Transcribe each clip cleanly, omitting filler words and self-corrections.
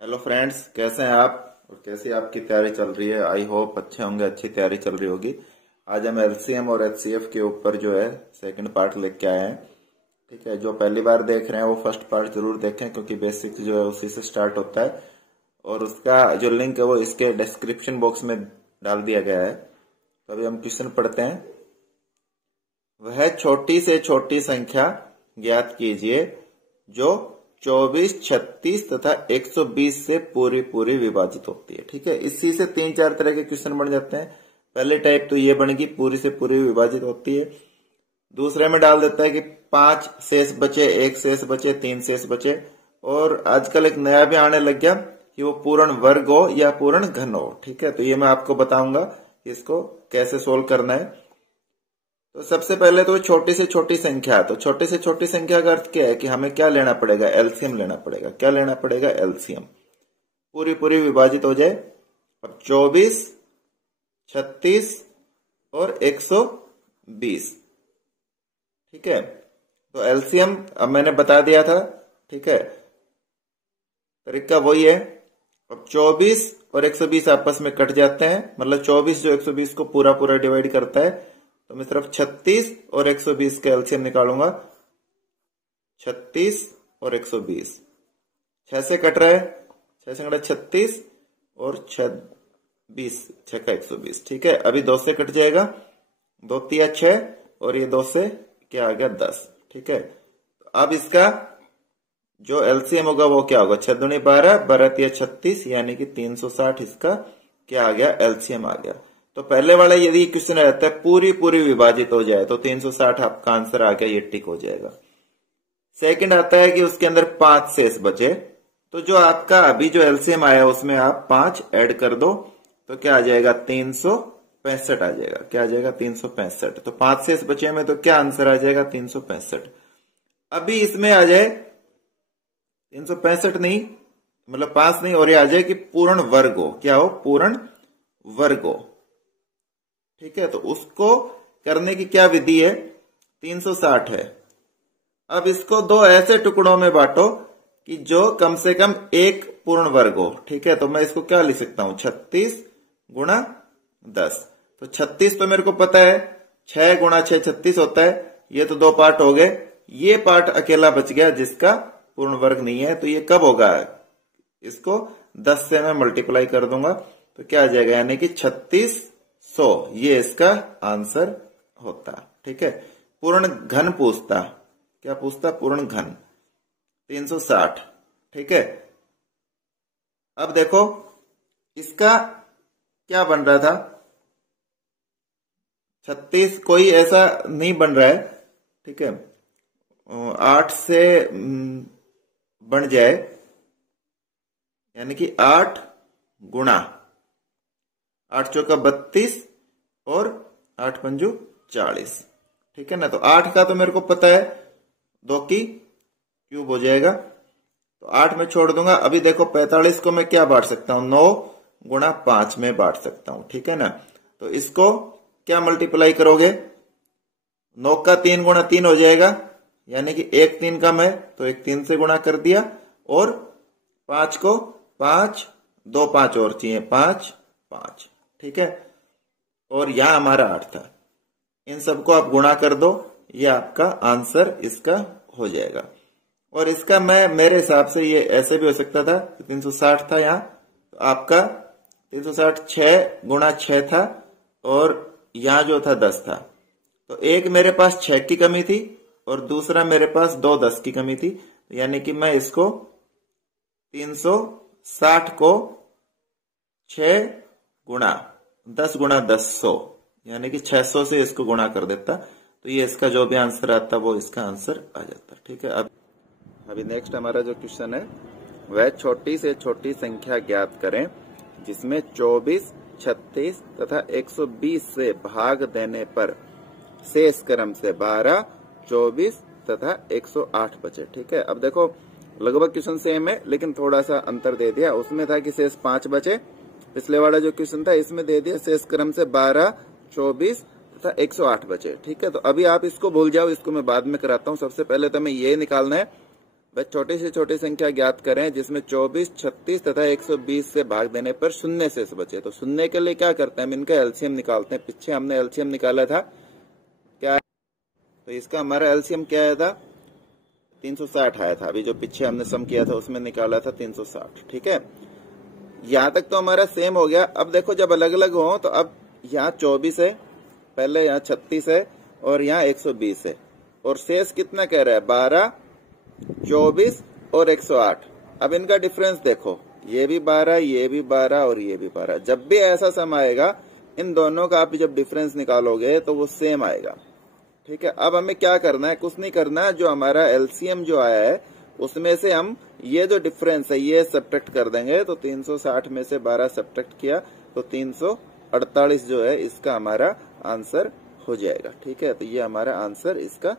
Hello friends, कैसे हैं आप और कैसी आपकी तैयारी चल रही है। आई होप अच्छे होंगे, अच्छी तैयारी चल रही होगी। आज हम एलसीएम और एचसीएफ के ऊपर जो है सेकंड पार्ट लेके आए हैं। ठीक है, जो पहली बार देख रहे हैं वो फर्स्ट पार्ट जरूर देखें, क्योंकि बेसिक्स जो है उसी से स्टार्ट होता है और उसका जो लिंक है वो इसके डिस्क्रिप्शन बॉक्स में डाल दिया गया है। तो अभी हम क्वेश्चन पढ़ते हैं। वह छोटी से छोटी संख्या ज्ञात कीजिए जो 24, 36 तथा 120 से पूरी पूरी विभाजित होती है। ठीक है, इसी से 3-4 तरह के क्वेश्चन बन जाते हैं। पहले टाइप तो ये बनेगी पूरी से पूरी विभाजित होती है। दूसरे में डाल देता है कि 5 शेष बचे, 1 शेष बचे, 3 शेष बचे। और आजकल एक नया भी आने लग गया कि वो पूर्ण वर्ग हो या पूर्ण घन हो। ठीक है, तो ये मैं आपको बताऊंगा इसको कैसे सोल्व करना है। तो सबसे पहले तो छोटी से छोटी संख्या, तो छोटी से छोटी संख्या का अर्थ क्या है कि हमें क्या लेना पड़ेगा, एलसीएम लेना पड़ेगा। क्या लेना पड़ेगा, एलसीएम। पूरी पूरी विभाजित हो जाए। अब 24, 36 और 120। ठीक है, तो एलसीएम अब मैंने बता दिया था। ठीक है, तरीका वही है। अब 24 और 120 आपस में कट जाते हैं, मतलब 24 जो 120 को पूरा पूरा डिवाइड करता है, तो मैं सिर्फ 36 और 120 का एलसीएम निकालूंगा। 36 और 120 6 से कट रहा है, 6 से कटा 36 और 20, 6 का 120। ठीक है, अभी 2 से कट जाएगा, 2 तिया 6 और ये 2 से क्या आ गया, 10। ठीक है, तो अब इसका जो एलसीएम होगा वो क्या होगा, 6 दूनी 12, 12 तिया 36, यानी कि 360 इसका क्या आ गया, एलसीएम आ गया। तो पहले वाला यदि क्वेश्चन रहता है पूरी पूरी विभाजित हो जाए तो 360 आपका आंसर आ गया, ये टिक हो जाएगा। सेकंड आता है कि उसके अंदर 5 शेष बचे, तो जो आपका अभी जो एलसीएम आया उसमें आप 5 ऐड कर दो तो क्या आ जाएगा, 365 आ जाएगा। क्या आ जाएगा, 365। तो 5 शेष बचे में तो क्या आंसर आ जाएगा, 365। अभी इसमें आ जाए 365 नहीं, मतलब 5 नहीं, और ये आ जाए कि पूर्ण वर्ग हो। क्या हो, पूर्ण वर्ग हो। ठीक है, तो उसको करने की क्या विधि है, 360 है। अब इसको 2 ऐसे टुकड़ों में बांटो कि जो कम से कम एक पूर्ण वर्ग हो। ठीक है, तो मैं इसको क्या लिख सकता हूं, 36 गुणा 10। तो 36 तो मेरे को पता है, 6 गुणा 6 36 होता है। ये तो 2 पार्ट हो गए, ये पार्ट अकेला बच गया जिसका पूर्ण वर्ग नहीं है। तो ये कब होगा, इसको 10 से मैं मल्टीप्लाई कर दूंगा तो क्या आ जाएगा, यानी कि 3600, ये इसका आंसर होता। ठीक है, पूर्ण घन पूछता, क्या पूछता, पूर्ण घन 360। ठीक है, अब देखो इसका क्या बन रहा था, 36 कोई ऐसा नहीं बन रहा है। ठीक है, 8 से बन जाए, यानी कि 8 गुणा 8 चौका 32 और 8 पंजू 40। ठीक है ना, तो 8 का तो मेरे को पता है, 2 की क्यूब हो जाएगा, तो 8 में छोड़ दूंगा। अभी देखो 45 को मैं क्या बांट सकता हूं, 9 गुणा 5 में बांट सकता हूं। ठीक है ना, तो इसको क्या मल्टीप्लाई करोगे, 9 का 3 गुणा 3 हो जाएगा, यानी कि 1 3 कम है तो 1 3 से गुणा कर दिया, और 5 को 5, 2 5 और चाहिए, 5 5। ठीक है, और यहां हमारा 8 था। इन सबको आप गुणा कर दो, ये आपका आंसर इसका हो जाएगा। और इसका मैं मेरे हिसाब से ये ऐसे भी हो सकता था, 360 था यहाँ, तो आपका 360 6 गुणा 6 था, और यहां जो था 10 था। तो एक मेरे पास 6 की कमी थी और दूसरा मेरे पास 2 10 की कमी थी, यानी कि मैं इसको 360 को 6 गुणा 10 गुणा 1000, यानी कि 600 से इसको गुणा कर देता, तो ये इसका जो भी आंसर आता वो इसका आंसर आ जाता। ठीक है, अभी नेक्स्ट हमारा जो क्वेश्चन है, वह छोटी से छोटी संख्या ज्ञात करें जिसमें 24, 36 तथा 120 से भाग देने पर शेष क्रम से 12, 24 तथा 108 बचे। ठीक है, अब देखो लगभग क्वेश्चन सेम है, लेकिन थोड़ा सा अंतर दे दिया। उसमें था कि शेष 5 बचे, पिछले वाला जो क्वेश्चन था इसमें दे दिया शेष क्रम से 12, 24 तथा 108 बचे। ठीक है, तो अभी आप इसको भूल जाओ, इसको मैं बाद में कराता हूं। सबसे पहले तो हमें ये निकालना है बस छोटी से छोटी संख्या ज्ञात करें जिसमें 24, 36 तथा 120 से भाग देने पर शून्य शेष बचे। तो शून्य के लिए क्या करते हैं, हम इनका एलसीएम निकालते हैं। पीछे हमने एलसीएम निकाला था, क्या, तो इसका हमारा एलसीएम क्या आया था, 360 आया था। अभी जो पीछे हमने सम किया था उसमें निकाला था 360। ठीक है, यहां तक तो हमारा सेम हो गया। अब देखो जब अलग अलग हो तो अब यहाँ 24 है, पहले यहाँ 36 है और यहाँ 120 है, और शेष कितना कह रहा है, 12, 24 और 108। अब इनका डिफरेंस देखो, ये भी 12, ये भी 12 और ये भी 12। जब भी ऐसा सम आएगा इन दोनों का आप जब डिफरेंस निकालोगे तो वो सेम आएगा। ठीक है, अब हमें क्या करना है, कुछ नहीं करना है, जो हमारा एलसीएम जो आया है उसमें से हम ये जो डिफरेंस है ये सब्ट्रैक्ट कर देंगे। तो 360 में से 12 सब्ट्रैक्ट किया तो 348 जो है इसका हमारा आंसर हो जाएगा। ठीक है, तो ये हमारा आंसर इसका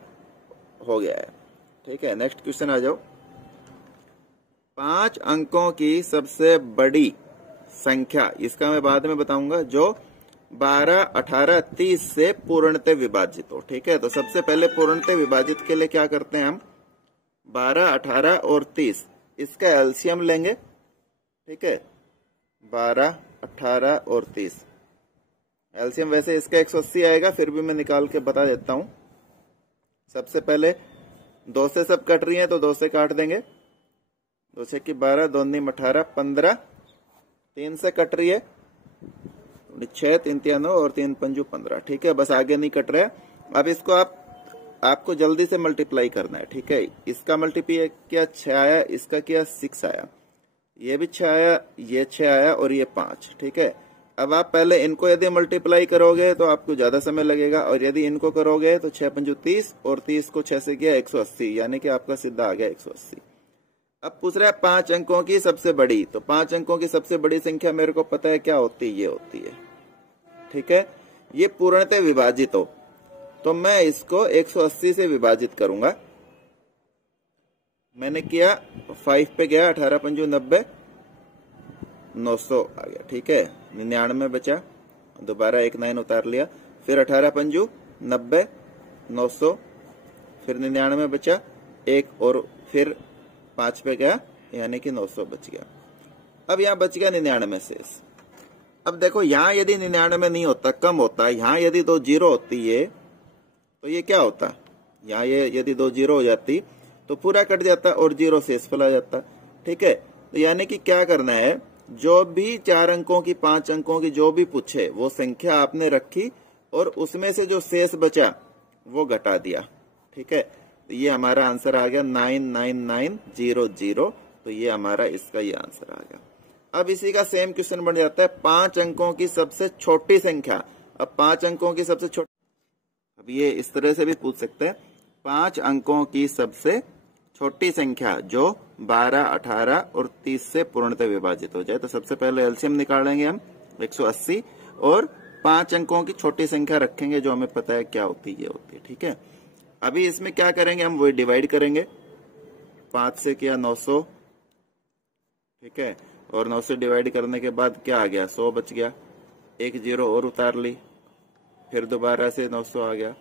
हो गया है। ठीक है, नेक्स्ट क्वेश्चन आ जाओ। 5 अंकों की सबसे बड़ी संख्या, इसका मैं बाद में बताऊंगा, जो 12, 18, 30 से पूर्णतः विभाजित हो। ठीक है, तो सबसे पहले पूर्णतः विभाजित के लिए क्या करते हैं हम, 12, 18 और 30 इसका एलसीएम लेंगे। ठीक है, 12, 18 और 30 एलसीएम, वैसे इसका 180 आएगा, फिर भी मैं निकाल के बता देता हूं। सबसे पहले 2 से सब कट रही है तो 2 से काट देंगे, 2 से की 12, 2 नीम 18, 15, 3 से कट रही है 6, 3 3 9 और 3 पंजू 15। ठीक है, बस आगे नहीं कट रहा है। अब इसको आपको जल्दी से मल्टीप्लाई करना है। ठीक है, इसका मल्टीप्लाई किया 6 आया, इसका किया 6 आया, ये भी 6 आया, ये 6 आया और ये 5। ठीक है, अब आप पहले इनको यदि मल्टीप्लाई करोगे तो आपको ज्यादा समय लगेगा, और यदि इनको करोगे तो 6 पंजू 30 और 30 को 6 से किया 180, यानी कि आपका सीधा आ गया 180। अब पूछ रहा है 5 अंकों की सबसे बड़ी, तो 5 अंकों की सबसे बड़ी संख्या मेरे को पता है क्या होती है, ये होती है। ठीक है, ये पूर्णतः विभाजित हो तो मैं इसको 180 से विभाजित करूंगा। मैंने किया 5 पे गया, 18 पंजू 90, 900 आ गया। ठीक है, 99 बचा, दोबारा एक 9 उतार लिया, फिर 18 पंजू 90, 900, फिर 99 बचा, एक और फिर 5 पे गया, यानी कि 900 बच गया। अब यहाँ बच गया 99 शेष। अब देखो यहाँ यदि 99 नहीं होता, कम होता, यहाँ यदि 2 जीरो होती है तो ये क्या होता, यहाँ ये यदि 2 जीरो हो जाती तो पूरा कट जाता और 0 शेषफल आ जाता। ठीक है, तो यानी कि क्या करना है, जो भी 4 अंकों की 5 अंकों की जो भी पूछे वो संख्या आपने रखी और उसमें से जो शेष बचा वो घटा दिया। ठीक है, तो ये हमारा आंसर आ गया 99900। तो ये हमारा इसका ये आंसर आ गया। अब इसी का सेम क्वेश्चन बन जाता है 5 अंकों की सबसे छोटी संख्या। अब 5 अंकों की सबसे छोटी, अब ये इस तरह से भी पूछ सकते हैं, 5 अंकों की सबसे छोटी संख्या जो 12, 18 और 30 से पूर्णतः विभाजित हो जाए। तो सबसे पहले एलसीएम निकालेंगे हम 180 और 5 अंकों की छोटी संख्या रखेंगे जो हमें पता है क्या होती है, ये होती है। ठीक है, अभी इसमें क्या करेंगे, हम वही डिवाइड करेंगे। 5 से किया 900। ठीक है, और 9 से डिवाइड करने के बाद क्या आ गया, 100 बच गया, एक 0 और उतार ली, फिर दोबारा से 900 आ गया।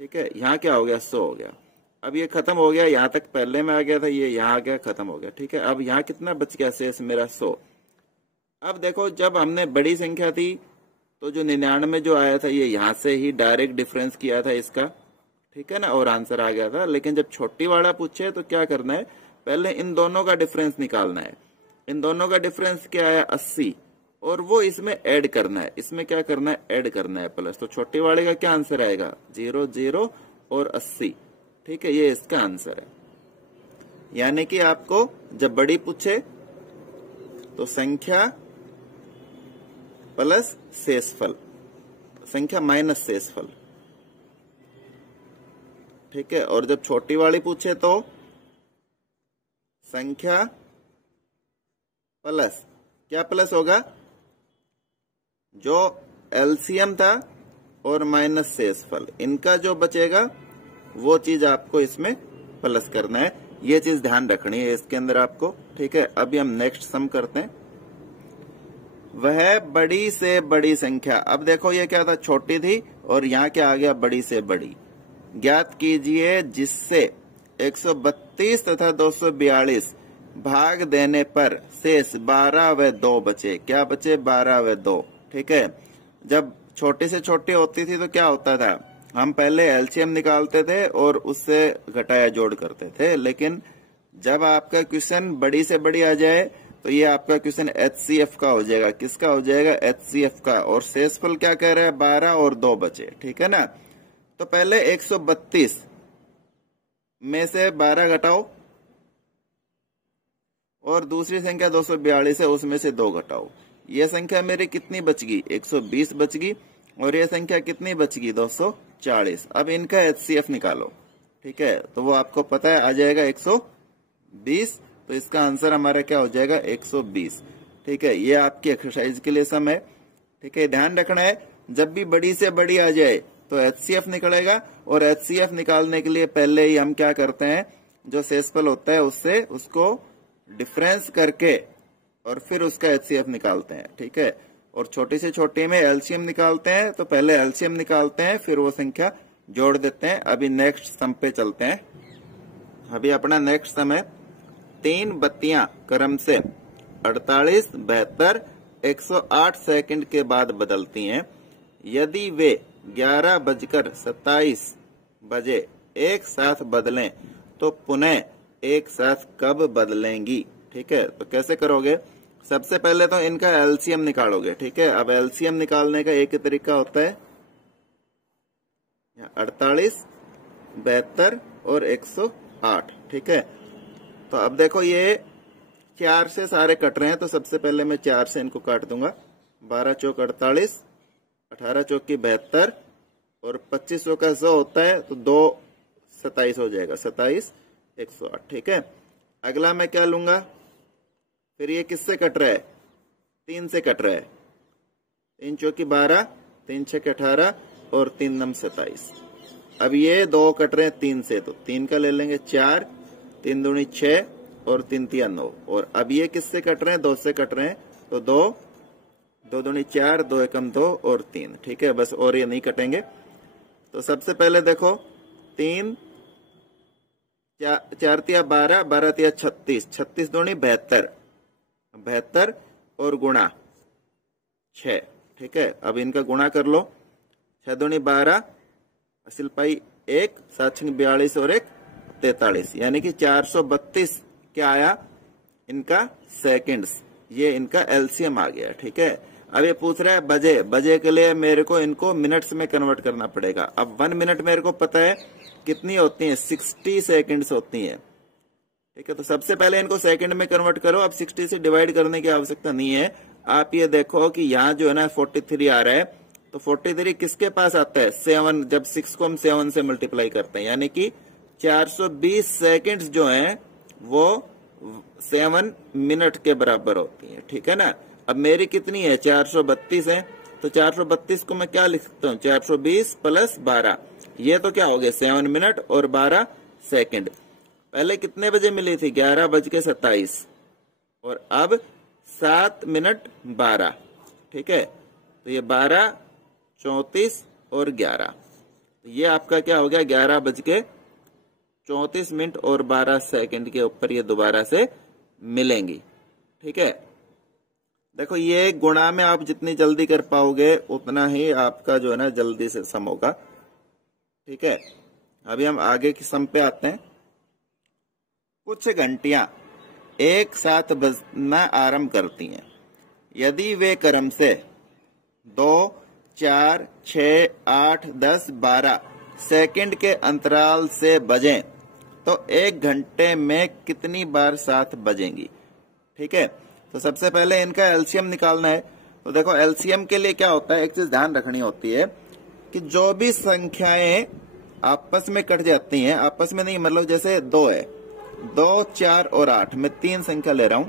ठीक है, यहाँ क्या हो गया, 100 हो गया। अब ये खत्म हो गया, यहाँ तक पहले में आ गया था, ये यहाँ आ गया, खत्म हो गया। ठीक है, अब यहाँ कितना बच गया शेष मेरा, 100। अब देखो जब हमने बड़ी संख्या थी तो जो 99 जो आया था ये यहाँ से ही डायरेक्ट डिफरेंस किया था इसका। ठीक है ना, और आंसर आ गया था। लेकिन जब छोटी वाला पूछे तो क्या करना है, पहले इन दोनों का डिफरेंस निकालना है। इन दोनों का डिफरेंस क्या आया, 80, और वो इसमें ऐड करना है। इसमें क्या करना है, ऐड करना है प्लस। तो छोटे वाले का क्या आंसर आएगा, 0 0 और 80। ठीक है, ये इसका आंसर है। यानी कि आपको जब बड़ी पूछे तो संख्या प्लस शेषफल, संख्या माइनस शेषफल। ठीक है, और जब छोटी वाली पूछे तो संख्या प्लस, क्या प्लस होगा, जो एलसीएम था और माइनस शेषफल, इनका जो बचेगा वो चीज आपको इसमें प्लस करना है। ये चीज ध्यान रखनी है इसके अंदर आपको। ठीक है, अभी हम नेक्स्ट सम करते हैं। वह बड़ी से बड़ी संख्या, अब देखो ये क्या था, छोटी थी और यहाँ क्या आ गया, बड़ी से बड़ी। ज्ञात कीजिए जिससे 132 तथा 242 भाग देने पर शेष 12 व 2 बचे। क्या बचे? 12 व 2। ठीक है, जब छोटी से छोटी होती थी तो क्या होता था, हम पहले एलसीएम निकालते थे और उससे घटाया जोड़ करते थे। लेकिन जब आपका क्वेश्चन बड़ी से बड़ी आ जाए तो ये आपका क्वेश्चन एचसीएफ का हो जाएगा। किसका हो जाएगा? एचसीएफ का। और शेषफल क्या कह रहा है? 12 और 2 बचे। ठीक है ना। तो पहले 132 में से 12 घटाओ और दूसरी संख्या 242 है, उसमें से 2 घटाओ। ये संख्या मेरी कितनी बच गई? 120 बच गई। और ये संख्या कितनी बच गई? 240। अब इनका एचसीएफ निकालो। ठीक है, तो वो आपको पता है आ जाएगा 120। तो इसका आंसर हमारा क्या हो जाएगा? 120। ठीक है, ये आपकी एक्सरसाइज के लिए सम है। ठीक है, ध्यान रखना है जब भी बड़ी से बड़ी आ जाए तो एचसीएफ निकलेगा। और एचसीएफ निकालने के लिए पहले ही हम क्या करते हैं, जो शेषफल होता है उससे उसको डिफरेंस करके और फिर उसका एचसीएफ निकालते हैं। ठीक है, और छोटी से छोटी में एलसीएम निकालते हैं तो पहले एलसीएम निकालते हैं फिर वो संख्या जोड़ देते हैं। अभी नेक्स्ट सम पे चलते हैं। अभी अपना नेक्स्ट सम है 3 बत्तियां क्रम से 48, 72, 108 सेकंड के बाद बदलती हैं। यदि वे 11:27 बजे एक साथ बदलें तो पुनः एक साथ कब बदलेंगी? ठीक है, तो कैसे करोगे? सबसे पहले तो इनका एलसीएम निकालोगे। ठीक है, अब एलसीएम निकालने का एक ही तरीका होता है, 48, 72 और 108। ठीक है, तो अब देखो ये 4 से सारे कट रहे हैं, तो सबसे पहले मैं 4 से इनको काट दूंगा। 12 चौक 48, 18 चौक की 72 और 25 का 100 होता है तो 2 27 हो जाएगा। 27, 108। ठीक है, अगला मैं क्या लूंगा? फिर ये किससे कट रहा है? 3 से कट रहा है। 3 चौकी 12, 3 छक 18 और 3 नम 27। अब ये 2 कट रहे हैं 3 से, तो 3 का ले लेंगे 4, 3 दूनी 6 और 3 तिया 9। और अब ये किससे कट रहे हैं? 2 से कट रहे हैं, तो 2 दूनी 4, 2 एकम 2 और 3। ठीक है, बस और ये नहीं कटेंगे। तो सबसे पहले देखो 3, 4 तिया 12, 12 तिया 36, 36 दूनी 72, 72 और गुणा 6। ठीक है, अब इनका गुणा कर लो। 6 दूनी 12, असिल पाई 1, 7 छंग 42 और 1 43, यानी कि 432 क्या आया? इनका सेकंड्स। ये इनका एलसीएम आ गया। ठीक है, अब ये पूछ रहा है बजे। बजे के लिए मेरे को इनको मिनट्स में कन्वर्ट करना पड़ेगा। अब 1 मिनट मेरे को पता है कितनी होती है? 60 सेकंड्स होती है। ठीक है, तो सबसे पहले इनको सेकंड में कन्वर्ट करो। अब 60 से डिवाइड करने की आवश्यकता नहीं है। आप ये देखो कि यहाँ जो है ना 43 आ रहा है, तो 43 किसके पास आता है? 7। जब 6 को हम 7 से मल्टीप्लाई करते हैं, यानी कि 420 सेकंड्स जो हैं वो 7 मिनट के बराबर होती है। ठीक है ना। अब मेरी कितनी है? 432 है, तो 432 को मैं क्या लिख सकता हूँ? 420 प्लस 12, ये तो क्या हो गया? 7 मिनट और 12 सेकंड। पहले कितने बजे मिली थी? 11:27 और अब 7 मिनट 12। ठीक है, तो ये 12, 34 और 11, तो ये आपका क्या हो गया? 11:34 मिनट और 12 सेकंड के ऊपर ये दोबारा से मिलेंगी। ठीक है, देखो ये गुणा में आप जितनी जल्दी कर पाओगे उतना ही आपका जो है ना जल्दी से सम होगा। ठीक है, अभी हम आगे की सम पे आते हैं। कुछ घंटियां एक साथ बजना आरंभ करती हैं। यदि वे क्रम से 2, 4, 6, 8, 10, 12 सेकंड के अंतराल से बजें तो 1 घंटे में कितनी बार साथ बजेंगी? ठीक है, तो सबसे पहले इनका एलसीएम निकालना है। तो देखो एलसीएम के लिए क्या होता है, एक चीज ध्यान रखनी होती है कि जो भी संख्याएं आपस में कट जाती हैं, आपस में नहीं मतलब जैसे 2 है, 2, 4 और 8, मैं 3 संख्या ले रहा हूं।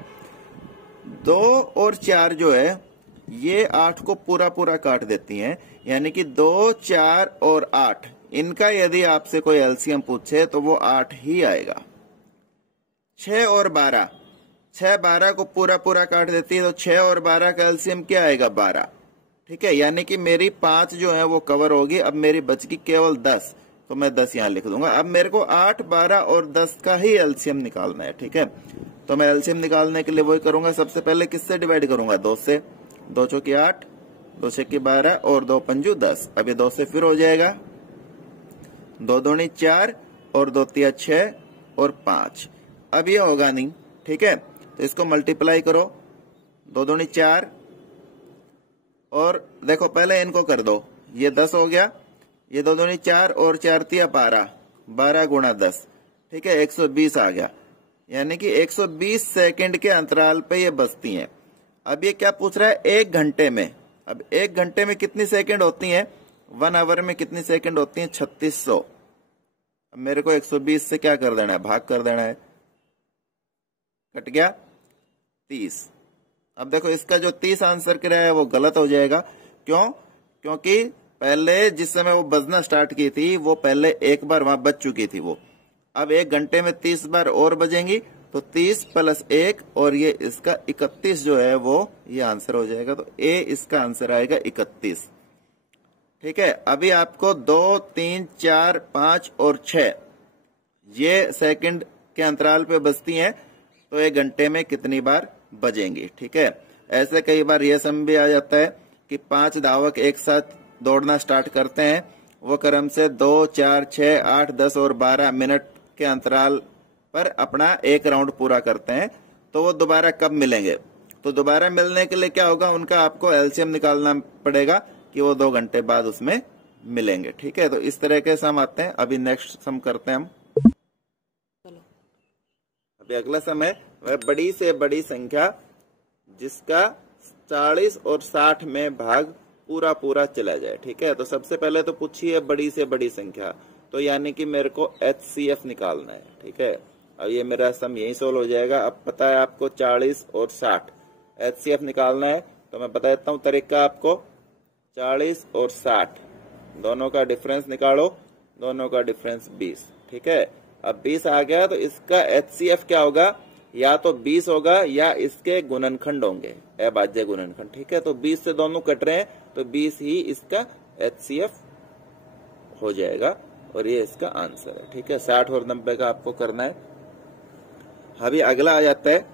2 और 4 जो है ये 8 को पूरा पूरा काट देती हैं, यानी कि 2, 4 और 8 इनका यदि आपसे कोई एलसीएम पूछे तो वो 8 ही आएगा। 6 और 12, 6 12 को पूरा पूरा काट देती है, तो 6 और 12 का एलसीएम क्या आएगा? 12। ठीक है, यानी कि मेरी 5 जो है वो कवर होगी। अब मेरी बच गई केवल 10, तो मैं 10 यहां लिख दूंगा। अब मेरे को 8, 12 और 10 का ही एलसीएम निकालना है, ठीक है। तो मैं एलसीएम निकालने के लिए वही करूंगा, सबसे पहले किससे डिवाइड करूंगा, 2 से। 2 चौकी 8, 2 छक्के 12 और 2 पंजू 10। अब ये 2 से फिर हो जाएगा, 2 दूनी 4 और 2 तिया 6 और 5। अब ये होगा नहीं, ठीक है। तो इसको मल्टीप्लाई करो, 2 दूनी 4 और देखो पहले इनको कर दो, ये 10 हो गया, ये 2 दूनी 4 और 4 तिया 12, 12 गुणा 10, ठीक है, 120 आ गया। यानी कि 120 सेकंड के अंतराल पे ये बजती हैं। अब ये क्या पूछ रहा है, 1 घंटे में। अब 1 घंटे में कितनी सेकंड होती हैं, 1 आवर में कितनी सेकंड होती हैं, 3600। अब मेरे को 120 से क्या कर देना है, भाग कर देना है, कट गया 30। अब देखो इसका जो 30 आंसर किया है वो गलत हो जाएगा। क्यों? क्योंकि पहले जिस समय वो बजना स्टार्ट की थी वो पहले एक बार वहां बज चुकी थी वो। अब 1 घंटे में 30 बार और बजेंगी, तो 30 + 1 और ये इसका 31 जो है वो ये आंसर हो जाएगा। तो ए इसका आंसर आएगा 31, ठीक है। अभी आपको 2, 3, 4, 5 और 6 ये सेकंड के अंतराल पे बजती हैं, तो 1 घंटे में कितनी बार बजेंगी, ठीक है। ऐसे कई बार ये सम भी आ जाता है कि 5 धावक एक साथ दौड़ना स्टार्ट करते हैं, वो क्रम से 2, 4, 6, 8, 10 और 12 मिनट के अंतराल पर अपना एक राउंड पूरा करते हैं। तो वो दोबारा कब मिलेंगे, तो दोबारा मिलने के लिए क्या होगा, उनका आपको एलसीएम निकालना पड़ेगा कि वो 2 घंटे बाद उसमें मिलेंगे, ठीक है। तो इस तरह के सम आते हैं। अभी नेक्स्ट सम करते हैं हम। अभी अगला सम है वह बड़ी से बड़ी संख्या जिसका 40 और 60 में भाग पूरा पूरा चला जाए, ठीक है। तो सबसे पहले तो पूछी है बड़ी से बड़ी संख्या, तो यानी कि मेरे को HCF निकालना है, ठीक है। अब ये मेरा सम यही सोल्व हो जाएगा। अब पता है आपको 40 और 60 HCF निकालना है, तो मैं बता देता हूँ तरीका आपको। 40 और 60 दोनों का डिफरेंस निकालो, दोनों का डिफरेंस 20, ठीक है। अब 20 आ गया तो इसका HCF क्या होगा, या तो 20 होगा या इसके गुणनखंड होंगे, अभाज्य गुणनखंड, ठीक है। तो 20 से दोनों कट रहे हैं, तो 20 ही इसका HCF हो जाएगा और ये इसका आंसर है, ठीक है। 60 और 90 का आपको करना है। अभी अगला आ जाता है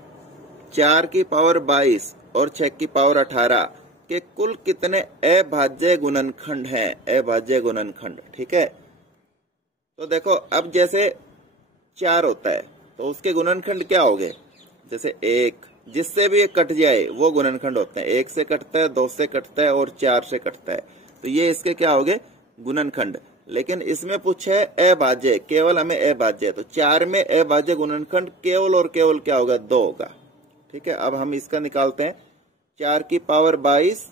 4 की पावर 22 और 6 की पावर 18 के कुल कितने अभाज्य गुणनखंड हैं, अभाज्य गुणनखंड, ठीक है। तो देखो अब जैसे 4 होता है तो उसके गुणनखंड क्या हो गए, जैसे 1, जिससे भी कट जाए वो गुणनखंड होते हैं। 1 से कटता है, 2 से कटता है और 4 से कटता है, तो ये इसके क्या हो गए, गुणनखंड। लेकिन इसमें पूछे अभाज्य, केवल हमें अभाज्य, तो 4 में अभाज्य गुणनखंड केवल और केवल क्या होगा, 2 होगा, ठीक है। अब हम इसका निकालते हैं। 4 की पावर 22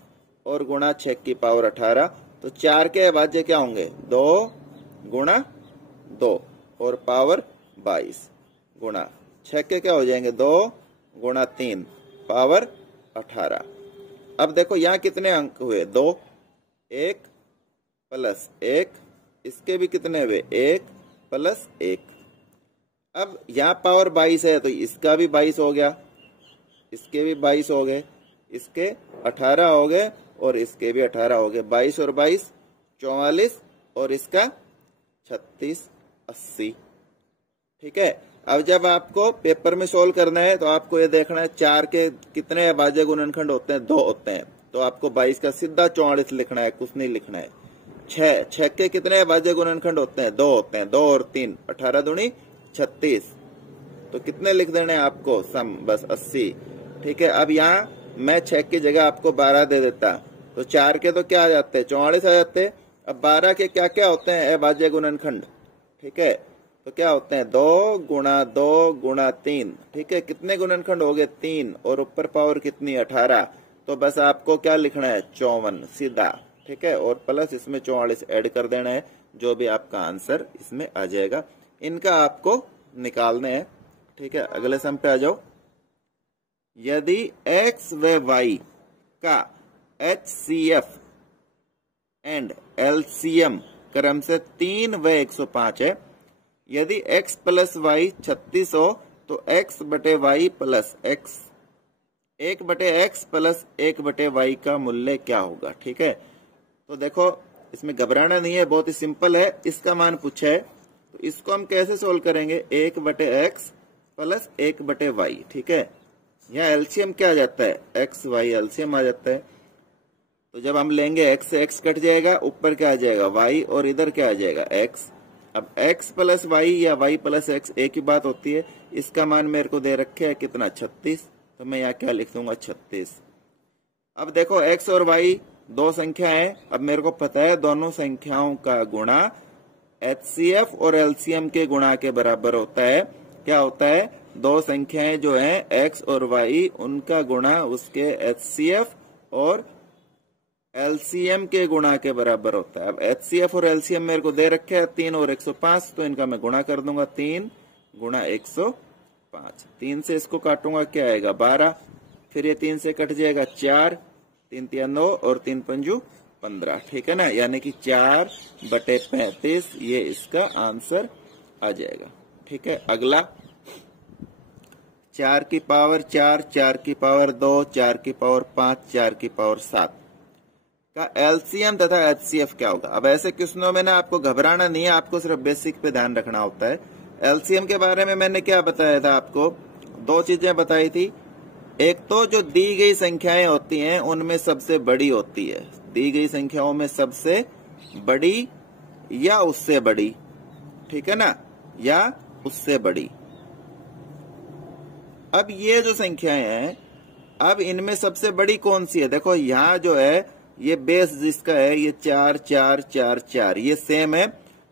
और गुणा 6 की पावर 18, तो 4 के अभाज्य क्या होंगे, 2 गुणा 2 और पावर 22 गुणा 6 के क्या हो जाएंगे, 2 गुणा 3 पावर 18। अब देखो यहाँ कितने अंक हुए, 2, 1 प्लस 1, इसके भी कितने हुए, 1 प्लस 1। अब यहाँ पावर 22 है तो इसका भी 22 हो गया, इसके भी 22 हो गए, इसके 18 हो गए और इसके भी 18 हो गए। 22 और 22 44 और इसका 36 80, ठीक है। अब जब आपको पेपर में सोल्व करना है तो आपको ये देखना है 4 के कितने अभाज्य गुणनखंड होते हैं, 2 होते हैं, तो आपको 22 का सीधा 44 लिखना है, कुछ नहीं लिखना है। 6 के कितने अभाज्य गुणनखंड होते हैं, 2 होते हैं, 2 और 3 18 दूनी 36, तो कितने लिख देने हैं आपको, सम बस 80, ठीक है। अब यहाँ मैं 6 की जगह आपको 12 दे देता, तो 4 के तो क्या आ जाते हैं, 44 आ जाते हैं। अब 12 के क्या क्या होते हैं, अभाज्य गुणनखंड, ठीक है। तो क्या होते हैं, 2 गुणा 2 गुणा 3, ठीक है। कितने गुणनखंड हो गए, 3, और ऊपर पावर कितनी, 18, तो बस आपको क्या लिखना है, 54 सीधा, ठीक है। और प्लस इसमें 44 ऐड कर देना है, जो भी आपका आंसर इसमें आ जाएगा। इनका आपको निकालने हैं, ठीक है। अगले सम पे आ जाओ। यदि x व y का HCF एंड LCM क्रम से 3 व 105 है, यदि x प्लस y 36 हो तो x बटे y प्लस x 1 बटे x प्लस 1 बटे y का मूल्य क्या होगा, ठीक है। तो देखो इसमें घबराना नहीं है, बहुत ही सिंपल है। इसका मान पूछा है तो इसको हम कैसे सोल्व करेंगे, 1/x प्लस 1/y, ठीक है। यहाँ एलसीएम क्या आ जाता है, एक्स वाई एलसीएम आ जाता है। तो जब हम लेंगे x से x कट जाएगा, ऊपर क्या आ जाएगा y, और इधर क्या आ जाएगा x। अब x प्लस वाई या y प्लस x एक ही बात होती है। इसका मान मेरे को दे रखे है कितना, 36, तो मैं यहाँ क्या लिख दूंगा, 36। अब देखो x और y दो संख्या है। अब मेरे को पता है दोनों संख्याओं का गुणा HCF और LCM के गुणा के बराबर होता है। क्या होता है, दो संख्याएं जो हैं x और y, उनका गुणा उसके HCF और LCM के गुणा के बराबर होता है। अब HCF और LCM मेरे को दे रखे हैं 3 और 105, तो इनका मैं गुणा कर दूंगा, 3 गुणा 105। 3 से इसको काटूंगा, क्या आएगा, 12। फिर ये 3 से कट जाएगा, 4, 3 3 9 और 3 5 15, ठीक है ना। यानी कि 4/35 ये इसका आंसर आ जाएगा, ठीक है। अगला 4 की पावर 4, 4 की पावर 2, 4 की पावर 5, 4 की पावर 7 का एलसीएम तथा एचसीएफ क्या होगा। अब ऐसे क्वेश्चनों में ना आपको घबराना नहीं है, आपको सिर्फ बेसिक पे ध्यान रखना होता है। एलसीएम के बारे में मैंने क्या बताया था आपको, दो चीजें बताई थी। एक तो जो दी गई संख्याएं होती हैं उनमें सबसे बड़ी होती है, दी गई संख्याओं में सबसे बड़ी या उससे बड़ी, ठीक है ना, या उससे बड़ी। अब ये जो संख्याएं हैं, अब इनमें सबसे बड़ी कौन सी है, देखो यहाँ जो है ये बेस जिसका है ये 4 4 4 4, ये सेम है,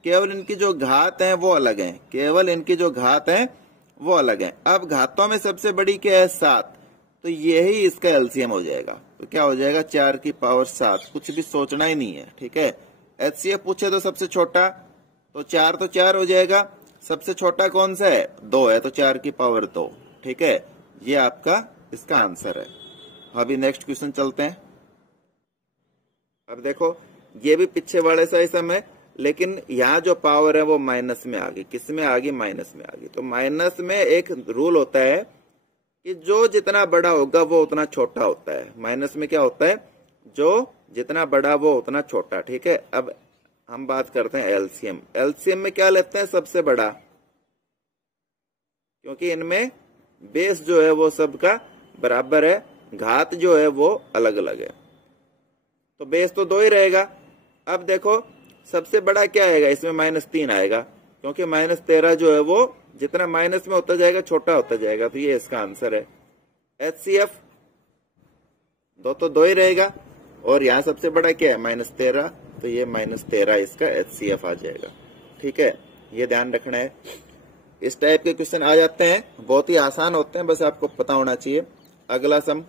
केवल इनकी जो घात है वो अलग है, केवल इनकी जो घात है वो अलग है। अब घातों में सबसे बड़ी क्या है, 7, तो यही इसका एलसीएम हो जाएगा। तो क्या हो जाएगा, 4 की पावर 7, कुछ भी सोचना ही नहीं है, ठीक है। एचसीएफ पूछे तो सबसे छोटा, तो 4 तो 4 हो जाएगा। सबसे छोटा कौन सा है, 2 है, तो 4 की पावर 2, ठीक है। ये आपका इसका आंसर है। अभी नेक्स्ट क्वेश्चन चलते हैं। अब देखो ये भी पीछे वाले सा ही सम है, लेकिन यहाँ जो पावर है वो माइनस में आ गई। किस में आ गई, माइनस में आ गई। तो माइनस में एक रूल होता है कि जो जितना बड़ा होगा वो उतना छोटा होता है। माइनस में क्या होता है, जो जितना बड़ा वो उतना छोटा, ठीक है। अब हम बात करते हैं एलसीएम। एलसीएम में क्या लेते हैं, सबसे बड़ा, क्योंकि इनमें बेस जो है वो सबका बराबर है, घात जो है वो अलग अलग है, तो बेस तो 2 ही रहेगा। अब देखो सबसे बड़ा क्या आएगा, इसमें -3 आएगा, क्योंकि -13 जो है वो जितना माइनस में होता जाएगा छोटा होता जाएगा, तो ये इसका आंसर है। HCF 2 तो 2 ही रहेगा, और यहाँ सबसे बड़ा क्या है, -13, तो ये -13 इसका HCF आ जाएगा, ठीक है। ये ध्यान रखना है। इस टाइप के क्वेश्चन आ जाते हैं, बहुत ही आसान होते हैं, बस आपको पता होना चाहिए। अगला सम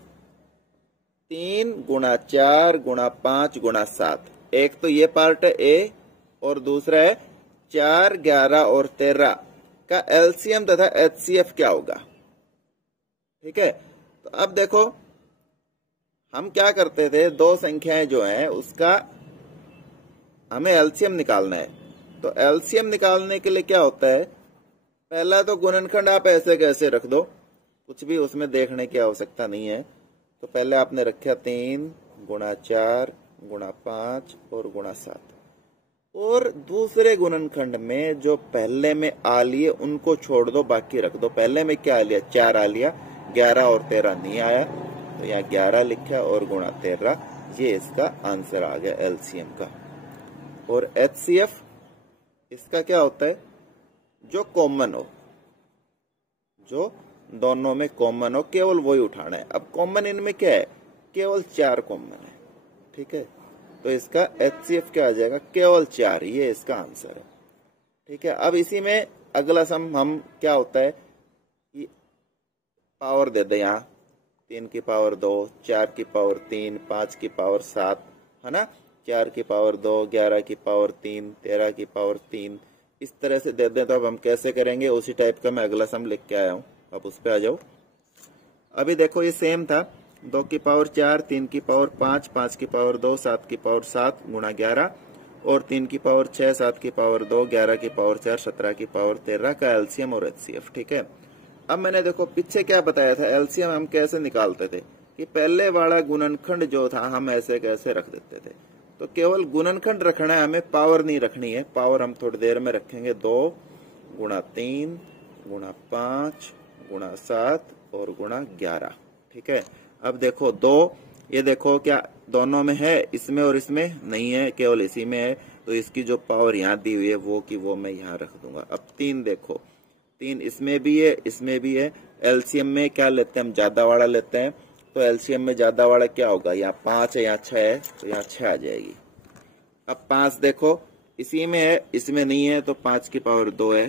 3 गुणा 4 गुणा 5 गुणा 7। एक तो ये पार्ट है ए, और दूसरा है 4 11 और 13 का एलसीएम तथा एचसीएफ क्या होगा, ठीक है। तो अब देखो हम क्या करते थे, दो संख्याएं जो हैं उसका हमें एलसीएम निकालना है। तो एलसीएम निकालने के लिए क्या होता है, पहला तो गुणनखंड आप ऐसे कैसे रख दो, कुछ भी उसमें देखने की आवश्यकता नहीं है। तो पहले आपने रखा 3 गुणा 4 गुणा 5 और गुणा 7, और दूसरे गुणनखंड में जो पहले में आ लिए उनको छोड़ दो, बाकी रख दो। पहले में क्या आ लिया, 4 आ लिया, 11 और 13 नहीं आया, तो यहाँ 11 लिखा और गुणा 13, ये इसका आंसर आ गया एलसीएम का। और एचसीएफ इसका क्या होता है, जो कॉमन हो, जो दोनों में कॉमन हो, केवल वही उठाना है। अब कॉमन इनमें क्या है, केवल 4 कॉमन है, ठीक है। तो इसका HCF क्या आ जाएगा, केवल 4, ये इसका आंसर है, ठीक है। अब इसी में अगला सम हम क्या होता है कि पावर दे दे, यहाँ 3 की पावर 2, 4 की पावर 3, 5 की पावर 7, है ना, 4 की पावर 2, 11 की पावर 3, 13 की पावर 3, इस तरह से दे दें। तो अब हम कैसे करेंगे, उसी टाइप का मैं अगला सम लिख के आया हूं, अब उस पे आ जाओ। अभी देखो ये सेम था, 2 की पावर 4, 3 की पावर 5, 5 की पावर 2, 7 की पावर 7 गुणा 11, और 3 की पावर 6, 7 की पावर 2, 11 की पावर 4, 17 की पावर 13 का एलसीएम और एचसीएफ, ठीक है। अब मैंने देखो पीछे क्या बताया था, एलसीएम हम कैसे निकालते थे कि पहले वाला गुणनखंड जो था हम ऐसे कैसे रख देते थे। तो केवल गुणनखंड रखना है, हमें पावर नहीं रखनी है। पावर हम थोड़ी देर में रखेंगे। 2 गुणा 3 गुणा 5 गुणा 7 और गुणा 11। ठीक है, अब देखो 2, ये देखो क्या दोनों में है, इसमें और इसमें नहीं है, केवल इसी में है। तो इसकी जो पावर यहाँ दी हुई है वो की वो मैं यहाँ रख दूंगा। अब 3 देखो, 3 इसमें भी है, इसमें भी है। एलसीएम में क्या लेते हैं हम, ज्यादा वाला लेते हैं। तो एलसीएम में ज्यादा वाला क्या होगा, यहाँ 5 है, यहाँ 6 है, तो यहाँ 6 आ जाएगी। अब 5 देखो इसी में है, इसमें नहीं है, तो 5 की पावर 2 है,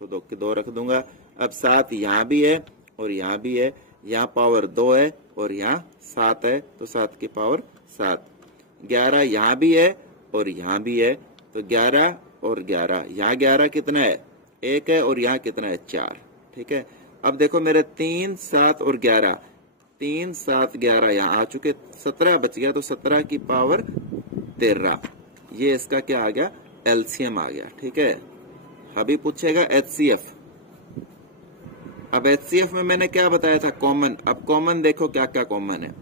तो 2 की 2 रख दूंगा। अब 7 यहाँ भी है और यहाँ भी है, यहाँ पावर 2 है और यहाँ 7 है, तो 7 की पावर 7। 11 यहाँ भी है और यहाँ भी है, तो 11 और 11, यहाँ 11 कितना है, 1 है, और यहाँ कितना है, 4। ठीक है, अब देखो मेरे 3 7 और 11, 3 7 11 यहाँ आ चुके, 17 बच गया, तो 17 की पावर 13। ये इसका क्या आ गया, एलसीएम आ गया। ठीक है, अभी पूछेगा एचसीएफ। अब एचसीएफ में मैंने क्या बताया था, कॉमन। अब कॉमन देखो क्या क्या कॉमन है,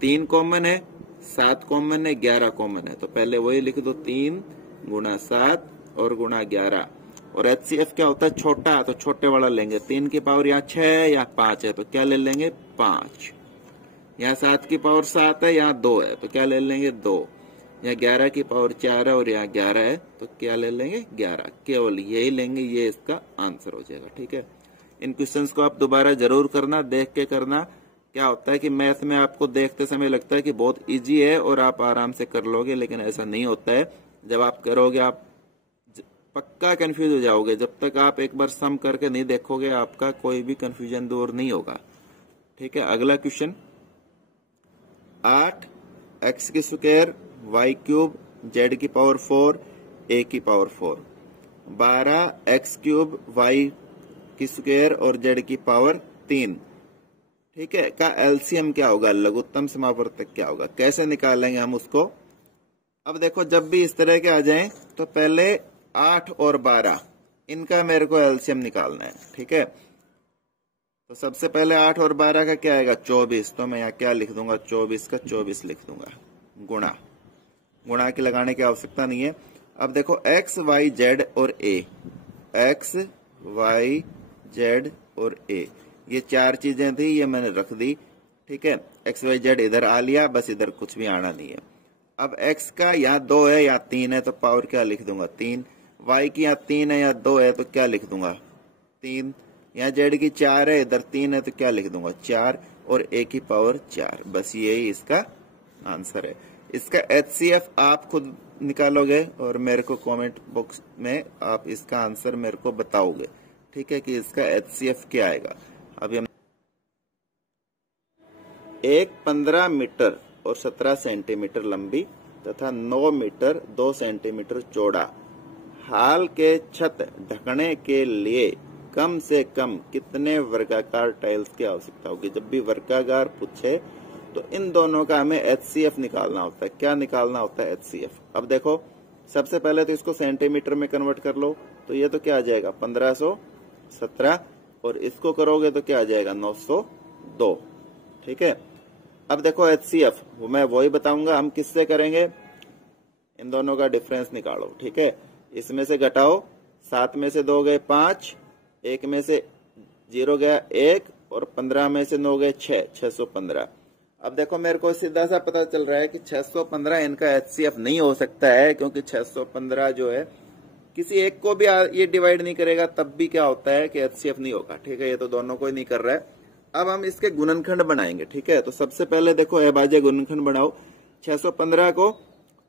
3 कॉमन है, 7 कॉमन है, 11 कॉमन है। तो पहले वही लिख दो, 3 गुणा 7 और गुणा 11। और एचसीएफ क्या होता है, छोटा, तो छोटे वाला लेंगे। 3 की पावर यहाँ 6 है, यहाँ 5 है, तो क्या ले लेंगे, 5। यहाँ 7 की पावर 7 है, यहाँ 2 है, तो क्या ले लेंगे, 2। यहाँ 11 की पावर 4 है और यहाँ 11 है, तो क्या ले लेंगे, 11। केवल यही लेंगे, ये इसका आंसर हो जाएगा। ठीक है, इन क्वेश्चंस को आप दोबारा जरूर करना, देख के करना। क्या होता है कि मैथ में आपको देखते समय लगता है कि बहुत इजी है और आप आराम से कर लोगे, लेकिन ऐसा नहीं होता है। जब आप करोगे आप पक्का कंफ्यूज हो जाओगे। जब तक आप एक बार सम करके नहीं देखोगे, आपका कोई भी कंफ्यूजन दूर नहीं होगा। ठीक है, अगला क्वेश्चन, 8 x की स्क्वायर y क्यूब z की पावर 4 a की पावर 4, 12 x क्यूब y की स्क्वायर और z की पावर 3। ठीक है, का एलसीएम क्या होगा, लघुत्तम समावर्तक क्या होगा, कैसे निकालेंगे हम उसको। अब देखो जब भी इस तरह के आ जाएं तो पहले 8 और 12 इनका मेरे को एलसीएम निकालना है। ठीक है, तो सबसे पहले 8 और 12 का क्या आएगा, 24। तो मैं यहाँ क्या लिख दूंगा, 24 का 24 लिख दूंगा। गुणा की लगाने की आवश्यकता नहीं है। अब देखो x y z और a, x y z और a, ये 4 चीजें थी, ये मैंने रख दी। ठीक है, x y z इधर आ लिया, बस इधर कुछ भी आना नहीं है। अब x का यहाँ 2 है, यहाँ 3 है, तो पावर क्या लिख दूंगा, 3। y की यहाँ 3 है, यहाँ 2 है, तो क्या लिख दूंगा, 3। यहाँ z की 4 है, इधर 3 है, तो क्या लिख दूंगा, 4। और a की पावर 4। बस यही इसका आंसर है। इसका एचसीएफ आप खुद निकालोगे और मेरे को कमेंट बॉक्स में आप इसका आंसर मेरे को बताओगे। ठीक है, कि इसका एचसीएफ क्या आएगा। अभी हम एक 15 मीटर और 17 सेंटीमीटर लंबी तथा 9 मीटर 2 सेंटीमीटर चौड़ा हाल के छत ढकने के लिए कम से कम कितने वर्गाकार टाइल्स की आवश्यकता होगी। जब भी वर्गाकार पूछे तो इन दोनों का हमें एचसीएफ निकालना होता है। क्या निकालना होता है, एचसीएफ। अब देखो सबसे पहले तो इसको सेंटीमीटर में कन्वर्ट कर लो, तो ये तो क्या आ जाएगा, 1517, और इसको करोगे तो क्या आ जाएगा, 902। ठीक है, अब देखो एचसीएफ मैं वही बताऊंगा, हम किससे करेंगे, इन दोनों का डिफरेंस निकालो। ठीक है, इसमें से घटाओ, 7 में से 2 गए 5, 1 में से 0 गया 1, और 15 में से 9 गए 6, 615। अब देखो मेरे को सीधा सा पता चल रहा है कि 615 इनका एचसीएफ नहीं हो सकता है, क्योंकि 615 जो है किसी एक को भी ये डिवाइड नहीं करेगा, तब भी क्या होता है कि एचसीएफ नहीं होगा। ठीक है, ये तो दोनों को ही नहीं कर रहा है। अब हम इसके गुणनखंड बनाएंगे। ठीक है, तो सबसे पहले देखो अभाज्य गुणनखंड बनाओ। 615 को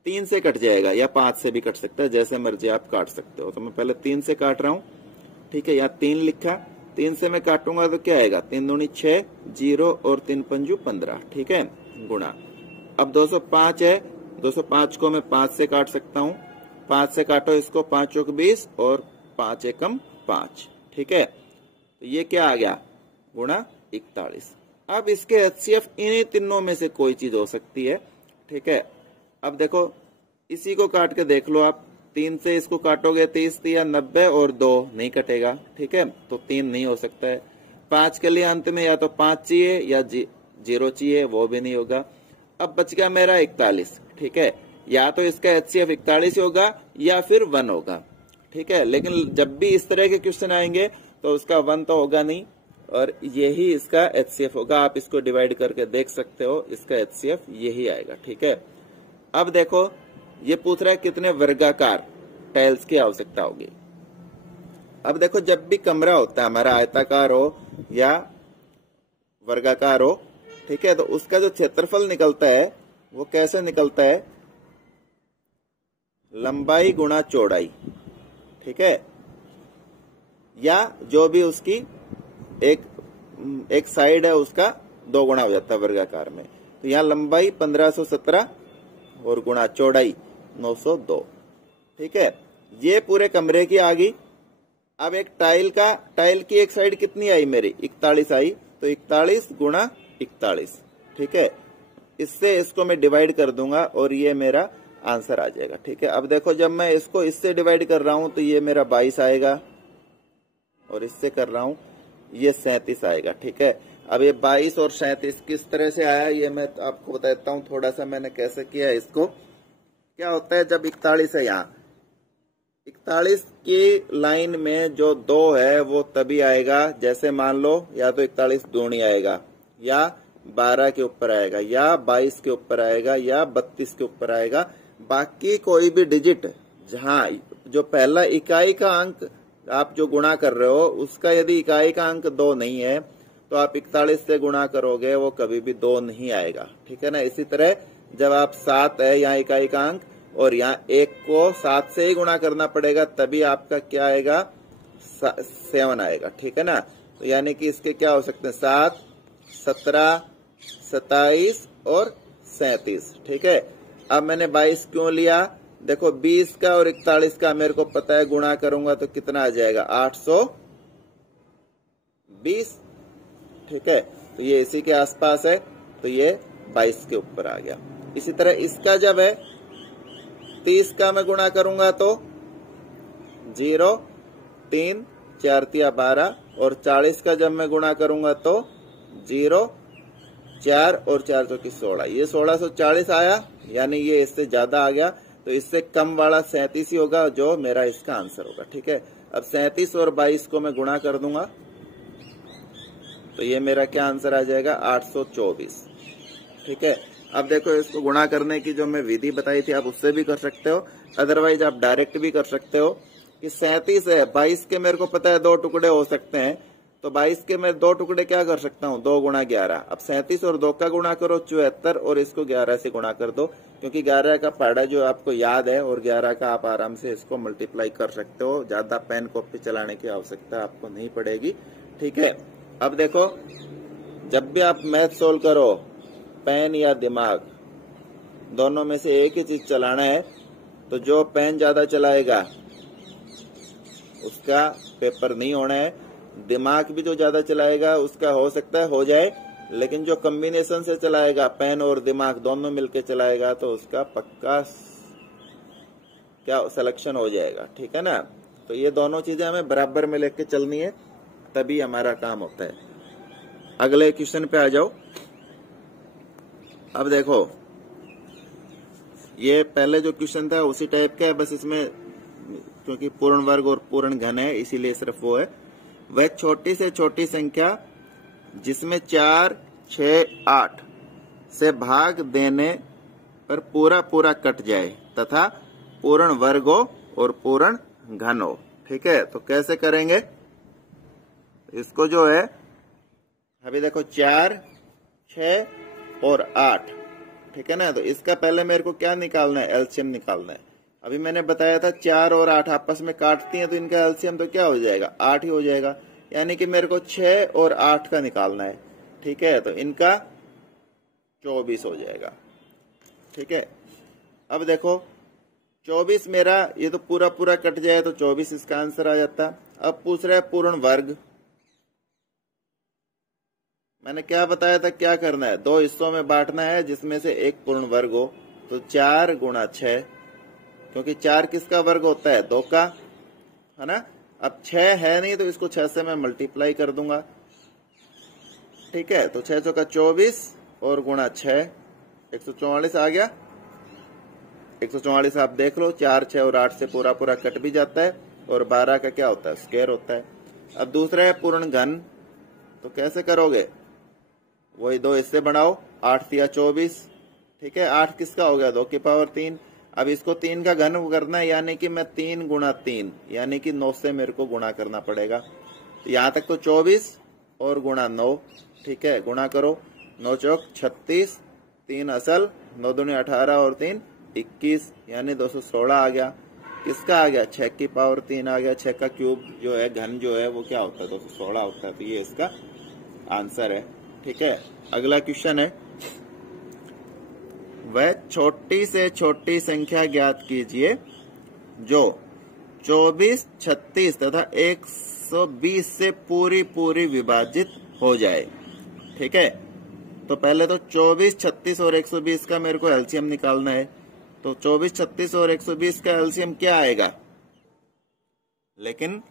3 से कट जाएगा या 5 से भी कट सकता है, जैसे मर्जी आप काट सकते हो। तो मैं पहले 3 से काट रहा हूं। ठीक है, यहाँ 3 लिखा, 3 से मैं काटूंगा तो क्या आएगा, 3 दूनी 6, 0 और 3 पंजू 15। ठीक है, गुणा। अब 205 है, 205 को मैं 5 से काट सकता हूँ। 5 से काटो इसको, 5 चौक 20 और 5 एकम 5। ठीक है, तो ये क्या आ गया, गुणा 41। अब इसके एचसीएफ इन्हीं तीनों में से कोई चीज हो सकती है। ठीक है, अब देखो इसी को काट के देख लो आप, 3 से इसको काटोगे 30 या 90 और 2 नहीं कटेगा। ठीक है, तो 3 नहीं हो सकता है। 5 के लिए अंत में या तो 5 चाहिए या 0 चाहिए, वो भी नहीं होगा। अब बच गया मेरा 41। ठीक है, या तो इसका HCF 41 होगा या फिर 1 होगा, ठीक है। लेकिन जब भी इस तरह के क्वेश्चन आएंगे तो उसका 1 तो होगा नहीं और यही इसका HCF होगा। आप इसको डिवाइड करके देख सकते हो, इसका HCF यही आएगा, ठीक है। अब देखो ये पूछ रहा है कितने वर्गाकार टाइल्स की आवश्यकता होगी। अब देखो जब भी कमरा होता है हमारा, आयताकार हो या वर्गाकार हो, ठीक है, तो उसका जो क्षेत्रफल निकलता है वो कैसे निकलता है, लंबाई गुणा चौड़ाई, ठीक है, या जो भी उसकी एक साइड है उसका 2 गुणा हो जाता है वर्गाकार में। तो यहाँ लंबाई 1517 और गुणा चौड़ाई 902, ठीक है। ये पूरे कमरे की आ गई। अब एक टाइल की एक साइड कितनी आई मेरी, 41 आई, तो 41 गुणा 41, ठीक है। इससे इसको मैं डिवाइड कर दूंगा और ये मेरा आंसर आ जाएगा, ठीक है। अब देखो जब मैं इसको इससे डिवाइड कर रहा हूं तो ये मेरा 22 आएगा और इससे कर रहा हूं ये 37 आएगा, ठीक है। अब ये 22 और 37 किस तरह से आया ये मैं आपको बताता हूं थोड़ा सा मैंने कैसे किया इसको। क्या होता है जब 41 है, यहाँ 41 की लाइन में जो 2 है वो तभी आएगा जैसे मान लो या तो 41 दूनी आएगा या 12 के ऊपर आएगा या 22 के ऊपर आएगा या 32 के ऊपर आएगा। बाकी कोई भी डिजिट जहां जो पहला इकाई का अंक आप जो गुणा कर रहे हो उसका यदि इकाई का अंक 2 नहीं है तो आप 41 से गुणा करोगे वो कभी भी 2 नहीं आएगा, ठीक है ना। इसी तरह जब आप 7 है यहाँ इकाई का अंक और यहाँ 1 को 7 से ही गुणा करना पड़ेगा तभी आपका क्या आएगा, 7 आएगा, ठीक है ना। तो यानी कि इसके क्या हो सकते हैं 7, 17, 27 और 37, ठीक है। अब मैंने 22 क्यों लिया, देखो 20 का और 41 का मेरे को पता है, गुणा करूंगा तो कितना आ जाएगा 820, ठीक है। तो ये इसी के आसपास है तो ये 22 के ऊपर आ गया। इसी तरह इसका जब है 30 का मैं गुणा करूंगा तो 0, 3, 4 तिया 12 और 40 का जब मैं गुणा करूंगा तो 0, 4 और 4 चौकी 16, ये 1640 आया, यानी ये इससे ज्यादा आ गया। तो इससे कम वाला 37 ही होगा जो मेरा इसका आंसर होगा, ठीक है। अब 37 और 22 को मैं गुणा कर दूंगा तो ये मेरा क्या आंसर आ जाएगा 824, ठीक है। अब देखो इसको गुणा करने की जो मैं विधि बताई थी आप उससे भी कर सकते हो, अदरवाइज आप डायरेक्ट भी कर सकते हो कि 37 है, 22 के मेरे को पता है 2 टुकड़े हो सकते हैं तो 22 के मैं 2 टुकड़े क्या कर सकता हूँ 2 गुणा 11। अब 37 और 2 का गुणा करो 74 और इसको 11 से गुणा कर दो, क्योंकि 11 का पहाड़ा जो आपको याद है और 11 का आप आराम से इसको मल्टीप्लाई कर सकते हो, ज्यादा पेन कॉपी चलाने की आवश्यकता आपको नहीं पड़ेगी, ठीक है। अब देखो जब भी आप मैथ सोल्व करो पेन या दिमाग दोनों में से एक ही चीज चलाना है, तो जो पेन ज्यादा चलाएगा उसका पेपर नहीं होना है, दिमाग भी जो ज्यादा चलाएगा उसका हो सकता है हो जाए, लेकिन जो कॉम्बिनेशन से चलाएगा पेन और दिमाग दोनों मिलके चलाएगा तो उसका पक्का क्या सिलेक्शन हो जाएगा, ठीक है ना। तो ये दोनों चीजें हमें बराबर में लेके चलनी है तभी हमारा काम होता है। अगले क्वेश्चन पे आ जाओ। अब देखो ये पहले जो क्वेश्चन था उसी टाइप का है, बस इसमें क्योंकि पूर्ण वर्ग और पूर्ण घन है इसीलिए सिर्फ वो है। वह छोटी से छोटी संख्या जिसमें 4, 6, 8 से भाग देने पर पूरा पूरा कट जाए तथा पूर्ण वर्ग हो और पूर्ण घन हो, ठीक है। तो कैसे करेंगे इसको, जो है अभी देखो 4, 6 और 8, ठीक है ना। तो इसका पहले मेरे को क्या निकालना है, एलसीएम निकालना है। अभी मैंने बताया था 4 और 8 आपस में काटती हैं तो इनका एलसीएम तो क्या हो जाएगा 8 ही हो जाएगा, यानी कि मेरे को 6 और 8 का निकालना है, ठीक है। तो इनका 24 हो जाएगा, ठीक है। अब देखो 24 मेरा ये तो पूरा पूरा कट जाए तो 24 इसका आंसर आ जाता। अब पूछ रहा है पूर्ण वर्ग, मैंने क्या बताया था क्या करना है, 2 हिस्सों में बांटना है जिसमें से एक पूर्ण वर्ग हो। तो 4 गुणा 6, क्योंकि 4 किसका वर्ग होता है 2 का, है ना। अब 6 है नहीं तो इसको 6 से मैं मल्टीप्लाई कर दूंगा, ठीक है। तो 6 चौका 24 और गुणा 6 144 आ गया। 144 आप देख लो, 4, 6 और 8 से पूरा पूरा कट भी जाता है और 12 का क्या होता है, स्क्वायर होता है। अब दूसरा है पूर्ण घन, तो कैसे करोगे, वही 2 इससे बढ़ाओ, 8 या 24, ठीक है। 8 किसका हो गया, 2 की पावर 3। अब इसको 3 का घन करना है, यानी कि मैं 3 गुणा 3 यानी कि 9 से मेरे को गुणा करना पड़ेगा। तो यहां तक तो 24 और गुणा 9, ठीक है, गुणा करो, 9 चौक 36, 3 असल, 9 दूनी 18 और 3 21, यानी 216 आ गया। किसका आ गया, 6 की पावर 3 आ गया। 6 का क्यूब जो है, घन जो है वो क्या होता है, 216 होता है। तो ये इसका आंसर है, ठीक है। अगला क्वेश्चन है, वह छोटी से छोटी संख्या ज्ञात कीजिए जो 24, 36 तथा 120 से पूरी पूरी विभाजित हो जाए, ठीक है। तो पहले तो 24, 36 और 120 का मेरे को एलसीएम निकालना है। तो 24, 36 और 120 का एलसीएम क्या आएगा, लेकिन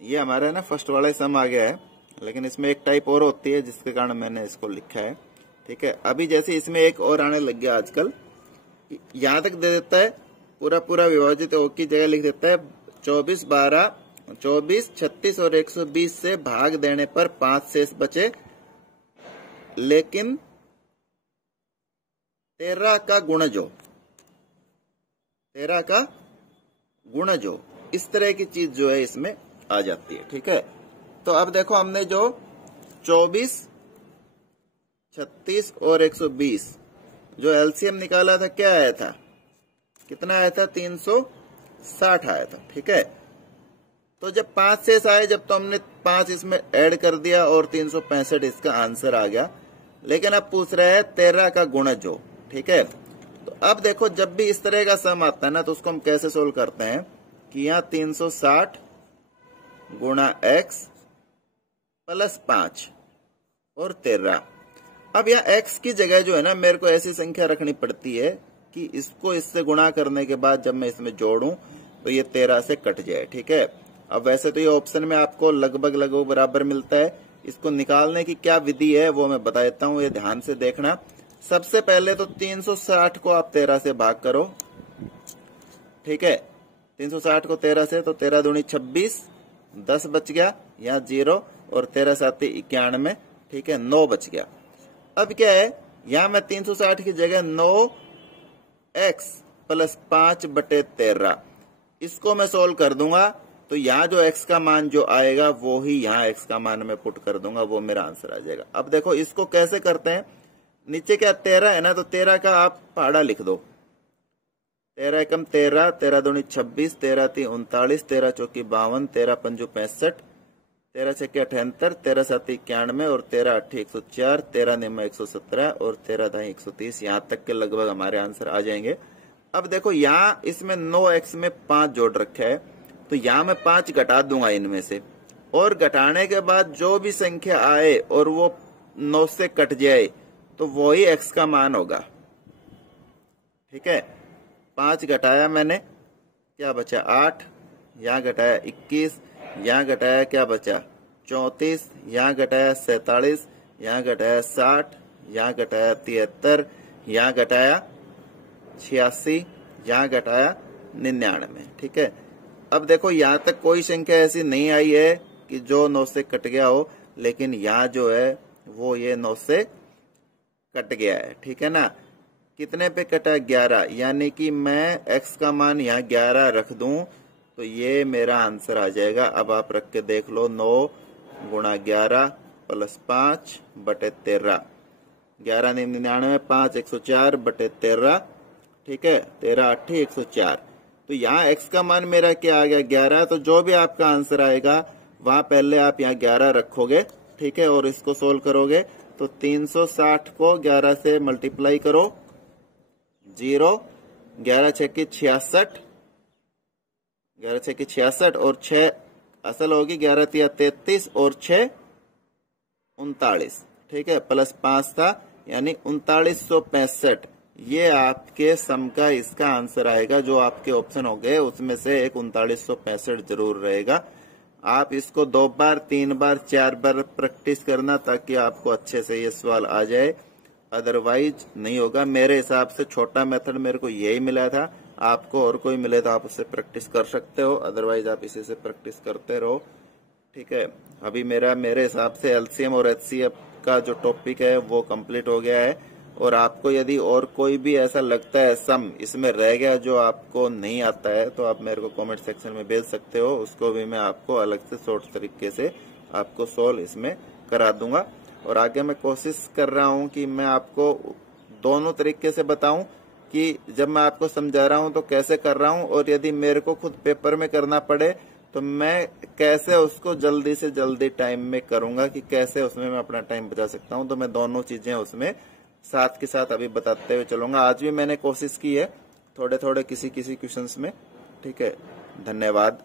ये हमारा ना फर्स्ट वाला सम आ गया है, लेकिन इसमें एक टाइप और होती है जिसके कारण मैंने इसको लिखा है, ठीक है। अभी जैसे इसमें एक और आने लग गया आजकल, यहां तक दे देता है पूरा पूरा विभाजित की जगह लिख देता है 24, 12, 24, 36 और 120 से भाग देने पर 5 शेष बचे, लेकिन 13 का गुणजो, 13 का गुणजो, इस तरह की चीज जो है इसमें आ जाती है, ठीक है। तो अब देखो हमने जो 24, 36 और 120 जो एलसीएम निकाला था, क्या आया था, कितना आया था, 360 आया था, ठीक है। तो जब 5 शेष आए, जब तो हमने 5 इसमें ऐड कर दिया और 365 इसका आंसर आ गया। लेकिन अब पूछ रहा है 13 का गुणजो, ठीक है। तो अब देखो जब भी इस तरह का सम आता है ना, तो उसको हम कैसे सोल्व करते हैं कि यहाँ 360 गुणा x प्लस 5 और 13। अब यहाँ x की जगह जो है ना, मेरे को ऐसी संख्या रखनी पड़ती है कि इसको इससे गुणा करने के बाद जब मैं इसमें जोड़ूं तो ये 13 से कट जाए, ठीक है। अब वैसे तो ये ऑप्शन में आपको लगभग लगभग बराबर मिलता है। इसको निकालने की क्या विधि है वो मैं बता देता हूँ, ये ध्यान से देखना। सबसे पहले तो 360 को आप 13 से भाग करो, ठीक है। 360 को 13 से, तो 13 दूनी 26, 10 बच गया, यहाँ 0 और 13 सात 91, ठीक है, 9 बच गया। अब क्या है, यहाँ मैं 360 की जगह 9x प्लस 5 बटे 13 इसको मैं सोल्व कर दूंगा। तो यहाँ जो x का मान जो आएगा वो ही यहाँ x का मान मैं पुट कर दूंगा, वो मेरा आंसर आ जाएगा। अब देखो इसको कैसे करते हैं, नीचे क्या 13 है ना, तो 13 का आप पहाड़ा लिख दो, 13 एकम 13, 13 दूनी 26, 13 ती 39, 13 चौकी 52, 13 पंजू 65, 13 छक्के 78, 13 सात 91 और 13 अट्ठी 104, 13 निम्न 117 और 13 दाई 130। यहाँ तक के लगभग हमारे आंसर आ जाएंगे। अब देखो यहाँ इसमें 9x में 5 जोड़ रखा है, तो यहाँ मैं 5 घटा दूंगा इनमें से, और घटाने के बाद जो भी संख्या आए और वो 9 से कट जाए तो वही x का मान होगा, ठीक है। 5 घटाया मैंने, क्या बचा 8, यहाँ घटाया 21, यहाँ घटाया क्या बचा 34, यहाँ घटाया 47, यहाँ घटाया 60, यहाँ घटाया 73, यहाँ घटाया 86, यहाँ घटाया 99, ठीक है। अब देखो यहाँ तक कोई संख्या ऐसी नहीं आई है कि जो 9 से कट गया हो, लेकिन यहाँ जो है वो ये 9 से कट गया है, ठीक है ना। कितने पे कटा, 11, यानी कि मैं x का मान यहाँ 11 रख दूं तो ये मेरा आंसर आ जाएगा। अब आप रख के देख लो, 9 गुणा 11 प्लस 5 बटे 13, 11 99, 5 104 बटे 13, ठीक है, 13 अट्ठी 104। तो यहाँ x का मान मेरा क्या आ गया 11। तो जो भी आपका आंसर आएगा वहां पहले आप यहाँ 11 रखोगे, ठीक है, और इसको सोल्व करोगे तो 360 को 11 से मल्टीप्लाई करो, 0, 11 छक्की 66, 11 छक्की 66 और 6 असल होगी, 11 तिया 33 और 6 39, ठीक है, प्लस 5 था यानी 3965। ये आपके सम का इसका आंसर आएगा। जो आपके ऑप्शन हो गए उसमें से एक 3965 जरूर रहेगा। आप इसको 2 बार 3 बार 4 बार प्रैक्टिस करना ताकि आपको अच्छे से ये सवाल आ जाए। अदरवाइज नहीं होगा। मेरे हिसाब से छोटा मेथड मेरे को यही मिला था। आपको और कोई मिले तो आप उससे प्रैक्टिस कर सकते हो, अदरवाइज आप इसी से प्रैक्टिस करते रहो। ठीक है, अभी मेरे हिसाब से एलसीएम और एचसीएफ का जो टॉपिक है वो कंप्लीट हो गया है। और आपको यदि और कोई भी ऐसा लगता है सम इसमें रह गया जो आपको नहीं आता है, तो आप मेरे को कमेंट सेक्शन में भेज सकते हो, उसको भी मैं आपको अलग से शॉर्ट तरीके से आपको सोल्व इसमें करा दूंगा। और आगे मैं कोशिश कर रहा हूं कि मैं आपको दोनों तरीके से बताऊं कि जब मैं आपको समझा रहा हूं तो कैसे कर रहा हूं, और यदि मेरे को खुद पेपर में करना पड़े तो मैं कैसे उसको जल्दी से जल्दी टाइम में करूंगा, कि कैसे उसमें मैं अपना टाइम बचा सकता हूं। तो मैं दोनों चीजें उसमें साथ के साथ अभी बताते हुए चलूंगा। आज भी मैंने कोशिश की है थोड़े थोड़े किसी किसी क्वेश्चंस में। ठीक है, धन्यवाद।